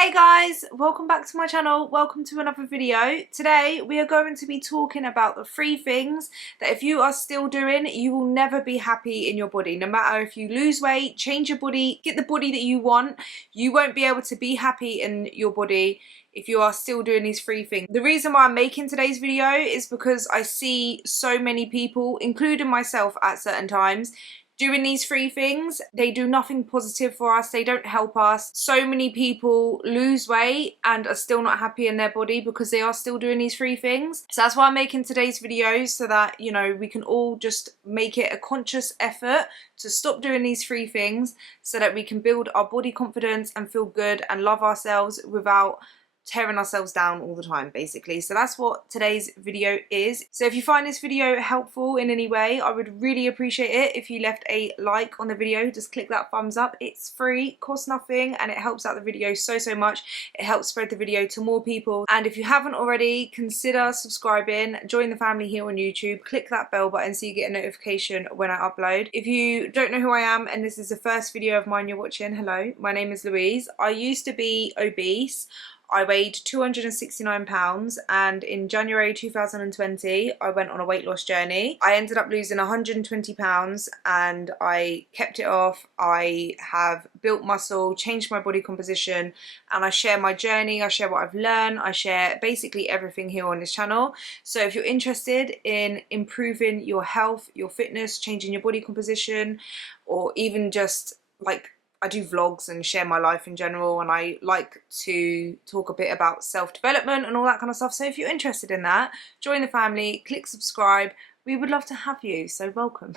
Hey guys, welcome back to my channel. Welcome to another video. Today we are going to be talking about the 3 things that if you are still doing, you will never be happy in your body. No matter if you lose weight, change your body, get the body that you want, you won't be able to be happy in your body if you are still doing these 3 things. The reason why I'm making today's video is because I see so many people, including myself at certain times, doing these 3 things. They do nothing positive for us. They don't help us. So many people lose weight and are still not happy in their body because they are still doing these 3 things. So that's why I'm making today's videos, so that, you know, we can all just make it a conscious effort to stop doing these 3 things so that we can build our body confidence and feel good and love ourselves without tearing ourselves down all the time, basically. So that's what today's video is. So if you find this video helpful in any way, I would really appreciate it if you left a like on the video. Just click that thumbs up. It's free, costs nothing, and it helps out the video so much. It helps spread the video to more people. And if you haven't already, consider subscribing, join the family here on YouTube, click that bell button so you get a notification when I upload. If you don't know who I am and this is the first video of mine you're watching, hello, my name is Louise. I used to be obese. I weighed 269 pounds, and in January 2020 I went on a weight loss journey. I ended up losing 120 pounds and I kept it off. I have built muscle, changed my body composition, and I share my journey, I share what I've learned, I share basically everything here on this channel. So if you're interested in improving your health, your fitness, changing your body composition, or even just like, I do vlogs and share my life in general, and I like to talk a bit about self-development and all that kind of stuff. So if you're interested in that, join the family, click subscribe. We would love to have you, so welcome.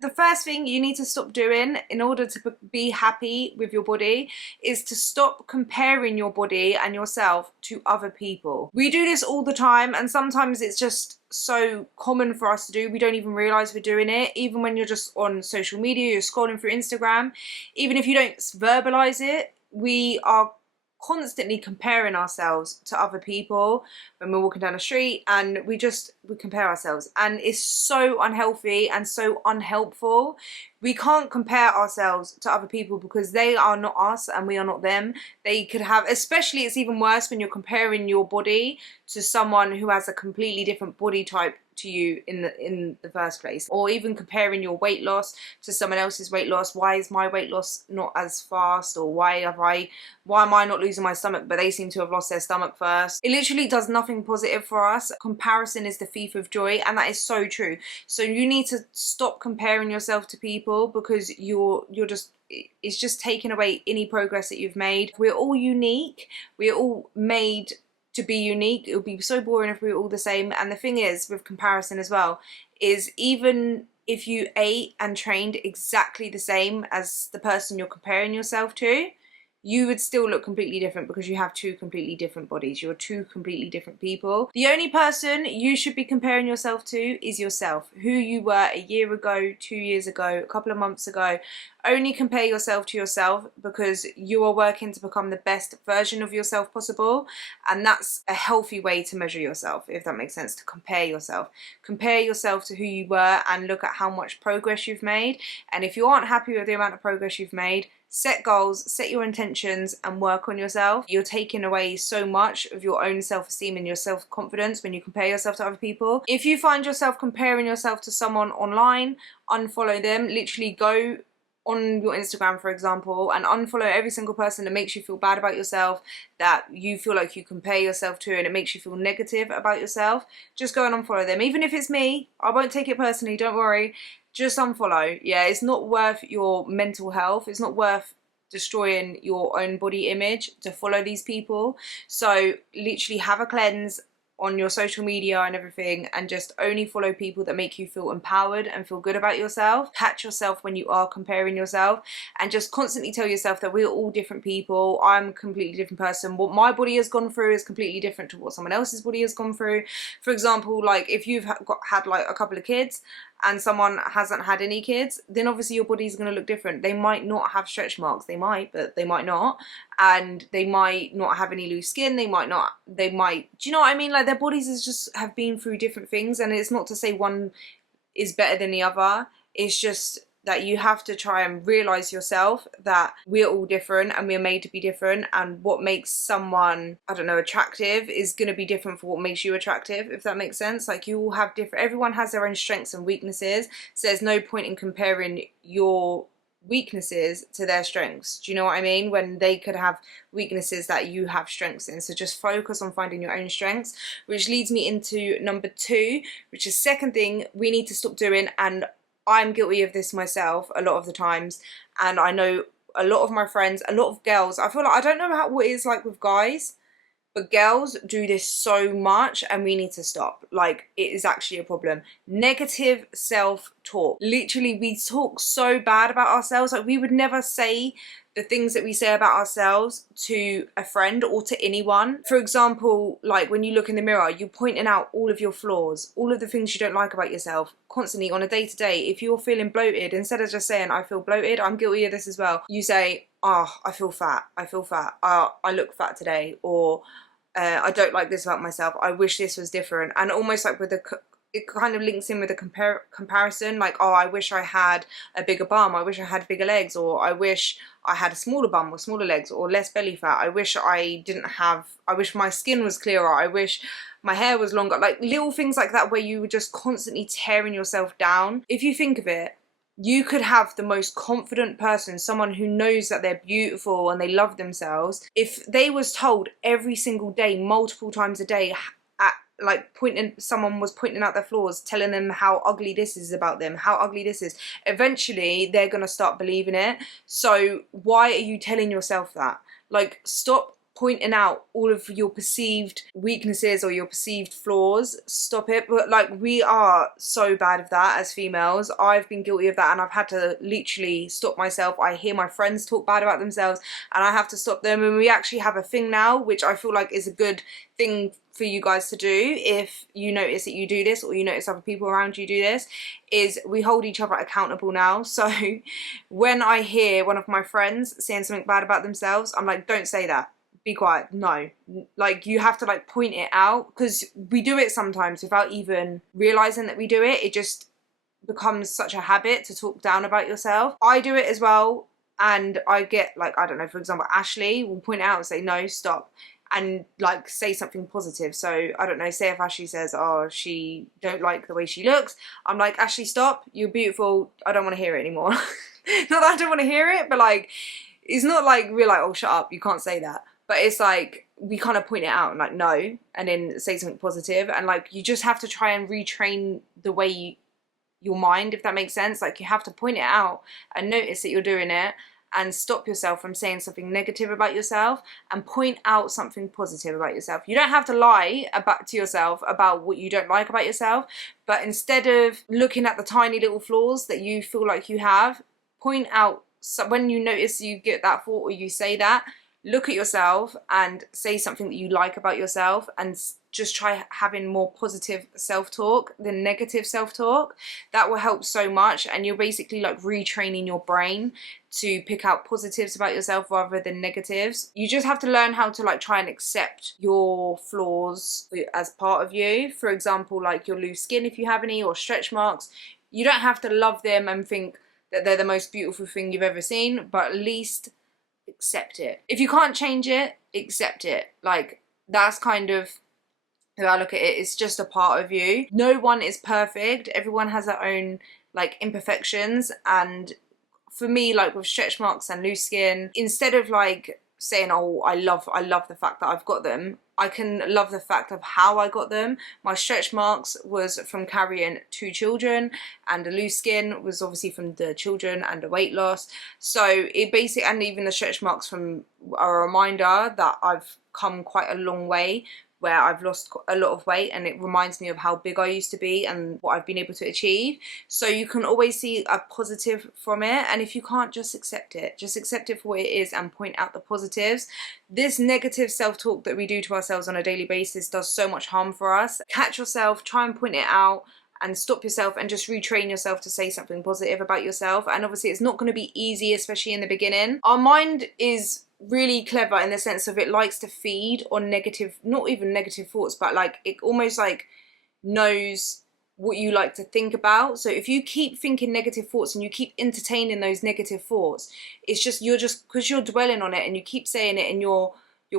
The first thing you need to stop doing in order to be happy with your body is to stop comparing your body and yourself to other people. We do this all the time, and sometimes it's just so common for us to do, we don't even realize we're doing it. Even when you're just on social media, you're scrolling through Instagram, even if you don't verbalize it, we are constantly comparing ourselves to other people when we're walking down the street, and we compare ourselves, and it's so unhealthy and so unhelpful. We can't compare ourselves to other people because they are not us and we are not them. They could have, especially it's even worse when you're comparing your body to someone who has a completely different body type to you in the first place, or even comparing your weight loss to someone else's weight loss. Why is my weight loss not as fast, or why am I not losing my stomach but they seem to have lost their stomach first? It literally does nothing positive for us. Comparison is the thief of joy, and that is so true. So you need to stop comparing yourself to people, because it's just taking away any progress that you've made. We're all unique. We're all made to be unique. It would be so boring if we were all the same. And the thing is with comparison as well, is even if you ate and trained exactly the same as the person you're comparing yourself to, you would still look completely different, because you have 2 completely different bodies. You're 2 completely different people. The only person you should be comparing yourself to is yourself. Who you were a year ago, 2 years ago, a couple of months ago. Only compare yourself to yourself, because you are working to become the best version of yourself possible, and that's a healthy way to measure yourself, if that makes sense, to compare yourself. Compare yourself to who you were and look at how much progress you've made. And if you aren't happy with the amount of progress you've made, set goals, set your intentions, and work on yourself. You're taking away so much of your own self-esteem and your self-confidence when you compare yourself to other people. If you find yourself comparing yourself to someone online, unfollow them. Literally go on your Instagram, for example, and unfollow every single person that makes you feel bad about yourself, that you feel like you compare yourself to, and it makes you feel negative about yourself. Just go and unfollow them. Even if it's me, I won't take it personally, don't worry. Just unfollow. Yeah, it's not worth your mental health. It's not worth destroying your own body image to follow these people. So literally have a cleanse on your social media and everything, and just only follow people that make you feel empowered and feel good about yourself. Catch yourself when you are comparing yourself, and just constantly tell yourself that we're all different people. I'm a completely different person. What my body has gone through is completely different to what someone else's body has gone through. For example, like if you've had like a couple of kids and someone hasn't had any kids, then obviously your body's going to look different. They might not have stretch marks. They might, but they might not. And they might not have any loose skin. They might, do you know what I mean? Like their bodies just have been through different things, and it's not to say one is better than the other. It's just that you have to try and realize yourself that we're all different and we're made to be different, and what makes someone, I don't know, attractive is going to be different for what makes you attractive, if that makes sense. Like, you all have different, everyone has their own strengths and weaknesses, so there's no point in comparing your weaknesses to their strengths. Do you know what I mean? When they could have weaknesses that you have strengths in. So just focus on finding your own strengths, which leads me into number 2, which is second thing we need to stop doing, and I'm guilty of this myself a lot of the times, and I know a lot of my friends, a lot of girls, I feel like, I don't know what it is like with guys, but girls do this so much, and we need to stop. Like, it is actually a problem. Negative self-talk. Literally, we talk so bad about ourselves. Like, we would never say the things that we say about ourselves to a friend or to anyone. For example, like when you look in the mirror, you're pointing out all of your flaws, all of the things you don't like about yourself constantly on a day-to-day. If you're feeling bloated, instead of just saying, I feel bloated, I'm guilty of this as well, you say, oh, I feel fat, I look fat today, or I don't like this about myself, I wish this was different. And almost like with the, it kind of links in with a comparison, like, oh, I wish I had a bigger bum, I wish I had bigger legs, or I wish I had a smaller bum or smaller legs or less belly fat, I wish I didn't have, I wish my skin was clearer, I wish my hair was longer. Like, little things like that where you were just constantly tearing yourself down. If you think of it, you could have the most confident person, someone who knows that they're beautiful and they love themselves, if they was told every single day, multiple times a day, like someone was pointing out their flaws, telling them how ugly this is about them, how ugly this is, eventually they're gonna start believing it. So why are you telling yourself that? Like, stop pointing out all of your perceived weaknesses or your perceived flaws. Stop it. But like, we are so bad of that as females. I've been guilty of that, and I've had to literally stop myself. I hear my friends talk bad about themselves and I have to stop them. And we actually have a thing now, which I feel like is a good thing for you guys to do if you notice that you do this, or you notice other people around you do this, is we hold each other accountable now. So when I hear one of my friends saying something bad about themselves, I'm like, don't say that, be quiet. No, like, you have to like point it out, because we do it sometimes without even realizing that we do it. It just becomes such a habit to talk down about yourself. I do it as well, and I get like, I don't know, for example, Ashley will point it out and say, no, stop, and like say something positive. So I don't know, say if Ashley says, oh, she don't like the way she looks, I'm like, Ashley, stop, you're beautiful, I don't want to hear it anymore. Not that I don't want to hear it, but like, it's not like we're like, oh, shut up, you can't say that. But it's like, we kind of point it out and like, no, and then say something positive. And like, you just have to try and retrain the way your mind, if that makes sense. Like, you have to point it out and notice that you're doing it, and stop yourself from saying something negative about yourself, and point out something positive about yourself. You don't have to lie to yourself about what you don't like about yourself, but instead of looking at the tiny little flaws that you feel like you have, point out, so when you notice you get that thought or you say that, look at yourself and say something that you like about yourself, and just try having more positive self-talk than negative self-talk. That will help so much, and you're basically like retraining your brain to pick out positives about yourself rather than negatives. You just have to learn how to like try and accept your flaws as part of you. For example, like your loose skin, if you have any, or stretch marks. You don't have to love them and think that they're the most beautiful thing you've ever seen, but at least accept it. If you can't change it, accept it. Like, that's kind of how I look at it. It's just a part of you. No one is perfect. Everyone has their own like imperfections, and for me, like with stretch marks and loose skin, instead of like saying, oh, I love the fact that I've got them, I can love the fact of how I got them. My stretch marks was from carrying 2 children, and the loose skin was obviously from the children and the weight loss. So it basically, and even the stretch marks from a reminder that I've come quite a long way, where I've lost a lot of weight, and it reminds me of how big I used to be and what I've been able to achieve. So you can always see a positive from it, and if you can't, just accept it. Just accept it for what it is and point out the positives. This negative self-talk that we do to ourselves on a daily basis does so much harm for us. Catch yourself, try and point it out, and stop yourself and just retrain yourself to say something positive about yourself. And obviously it's not going to be easy, especially in the beginning. Our mind is really clever in the sense of it likes to feed on negative, not even negative thoughts, but like it almost like knows what you like to think about. So if you keep thinking negative thoughts and you keep entertaining those negative thoughts, it's just, you're just, because you're dwelling on it and you keep saying it and you're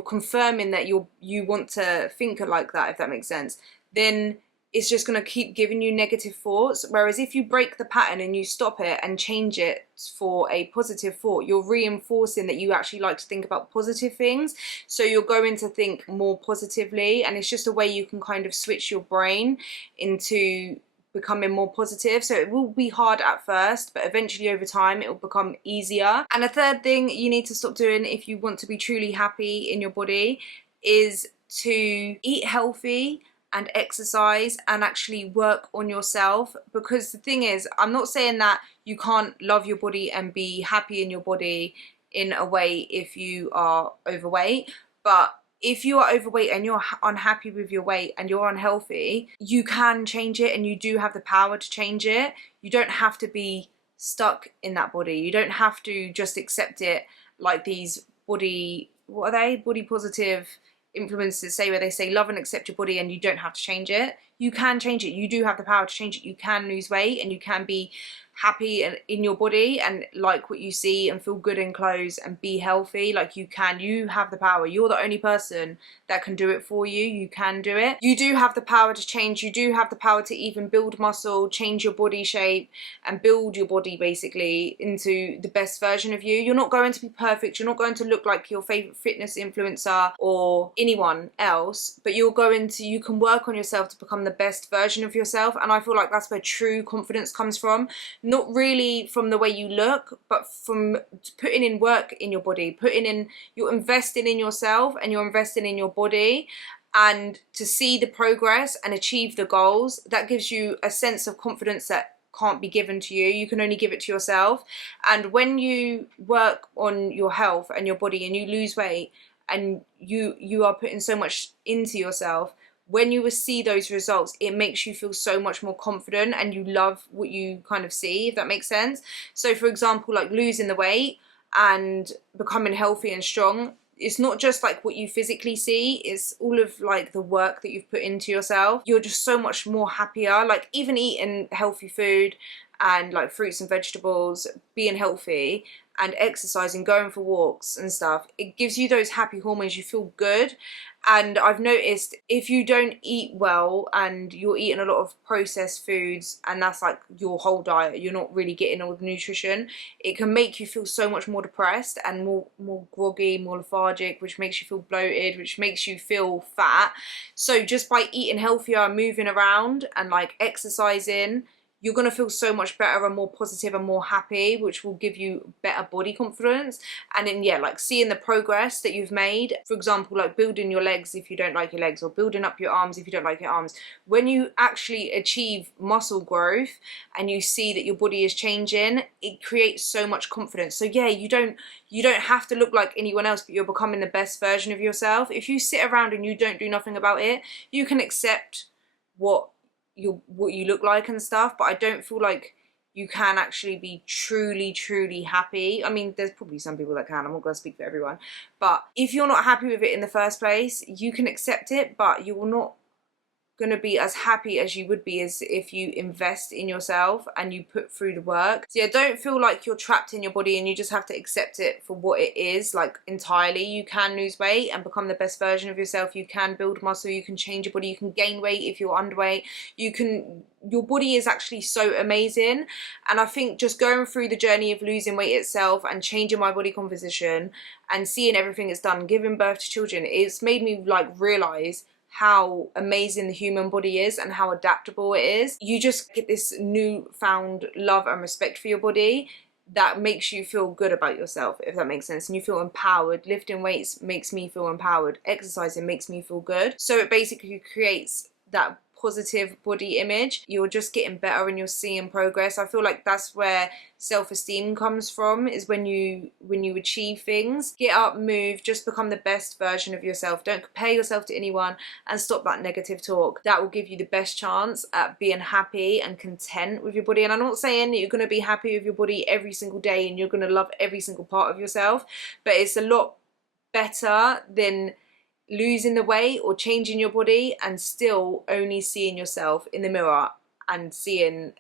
confirming that you want to think like that, if that makes sense, then it's just going to keep giving you negative thoughts. Whereas if you break the pattern and you stop it and change it for a positive thought, you're reinforcing that you actually like to think about positive things. So you're going to think more positively, and it's just a way you can kind of switch your brain into becoming more positive. So it will be hard at first, but eventually over time it will become easier. And a third thing you need to stop doing if you want to be truly happy in your body is to eat healthy and exercise and actually work on yourself. Because the thing is, I'm not saying that you can't love your body and be happy in your body in a way if you are overweight, but if you are overweight and you're unhappy with your weight and you're unhealthy, you can change it, and you do have the power to change it. You don't have to be stuck in that body. You don't have to just accept it like these body, what are they? Body positive influencers say, where they say love and accept your body and you don't have to change it. You can change it. You do have the power to change it. You can lose weight and you can be happy in your body and like what you see and feel good in clothes and be healthy. Like you have the power. You're the only person that can do it for you. You can do it. You do have the power to change. You do have the power to even build muscle, change your body shape and build your body basically into the best version of you. You're not going to be perfect. You're not going to look like your favorite fitness influencer or anyone else, but you can work on yourself to become the best version of yourself. And I feel like that's where true confidence comes from. Not really from the way you look, but from putting in work in your body, you're investing in yourself and you're investing in your body, and to see the progress and achieve the goals, that gives you a sense of confidence that can't be given to you. You can only give it to yourself. And when you work on your health and your body and you lose weight and you are putting so much into yourself, when you will see those results, it makes you feel so much more confident and you love what you kind of see, if that makes sense. So for example, like losing the weight and becoming healthy and strong, it's not just like what you physically see, it's all of like the work that you've put into yourself. You're just so much more happier. Like even eating healthy food and like fruits and vegetables, being healthy and exercising, going for walks and stuff, it gives you those happy hormones. You feel good. And I've noticed if you don't eat well and you're eating a lot of processed foods and that's like your whole diet, you're not really getting all the nutrition, it can make you feel so much more depressed and more groggy, more lethargic, which makes you feel bloated, which makes you feel fat. So just by eating healthier, moving around and like exercising, you're going to feel so much better and more positive and more happy, which will give you better body confidence. And then, yeah, like seeing the progress that you've made, for example, like building your legs if you don't like your legs, or building up your arms if you don't like your arms. When you actually achieve muscle growth and you see that your body is changing, it creates so much confidence. So yeah, you don't have to look like anyone else, but you're becoming the best version of yourself. If you sit around and you don't do nothing about it, you can accept what you look like and stuff, but I don't feel like you can actually be truly happy. I mean, there's probably some people that can, I'm not going to speak for everyone, but if you're not happy with it in the first place, you can accept it, but you will not going to be as happy as you would be as if you invest in yourself and you put through the work. So yeah, don't feel like you're trapped in your body and you just have to accept it for what it is, like entirely. You can lose weight and become the best version of yourself. You can build muscle, you can change your body, you can gain weight if you're underweight. Your body is actually so amazing. And I think just going through the journey of losing weight itself and changing my body composition and seeing everything it's done, giving birth to children, it's made me like realize how amazing the human body is and how adaptable it is. You just get this newfound love and respect for your body that makes you feel good about yourself, if that makes sense, and you feel empowered. Lifting weights makes me feel empowered. Exercising makes me feel good. So it basically creates that positive body image. You're just getting better and you're seeing progress. I feel like that's where self-esteem comes from, is when you achieve things. Get up, move, just become the best version of yourself. Don't compare yourself to anyone and stop that negative talk. That will give you the best chance at being happy and content with your body. And I'm not saying that you're going to be happy with your body every single day and you're going to love every single part of yourself, but it's a lot better than losing the weight or changing your body and still only seeing yourself in the mirror and seeing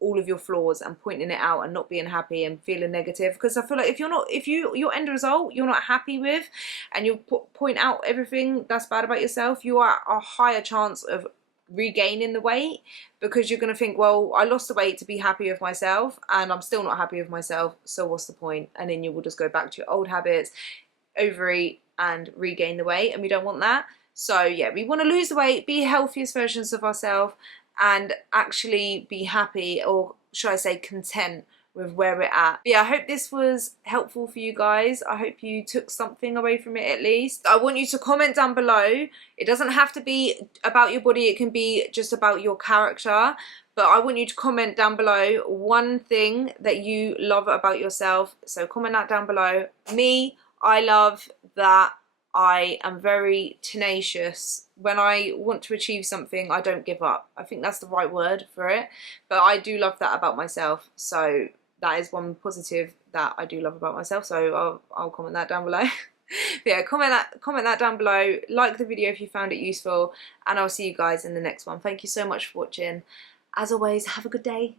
all of your flaws and pointing it out and not being happy and feeling negative. Because I feel like if your end result you're not happy with, and you point out everything that's bad about yourself, you are a higher chance of regaining the weight, because you're going to think, well, I lost the weight to be happy with myself and I'm still not happy with myself, so what's the point? And then you will just go back to your old habits, overeat and regain the weight, and we don't want that. So yeah, we want to lose the weight, be healthiest versions of ourselves, and actually be happy, or should I say content, with where we're at. But yeah, I hope this was helpful for you guys. I hope you took something away from it at least. I want you to comment down below. It doesn't have to be about your body, it can be just about your character. But I want you to comment down below one thing that you love about yourself. So comment that down below. Me, I love that I am very tenacious. When I want to achieve something, I don't give up. I think that's the right word for it. But I do love that about myself. So that is one positive that I do love about myself. So I'll comment that down below. But yeah, comment that down below. Like the video if you found it useful. And I'll see you guys in the next one. Thank you so much for watching. As always, have a good day.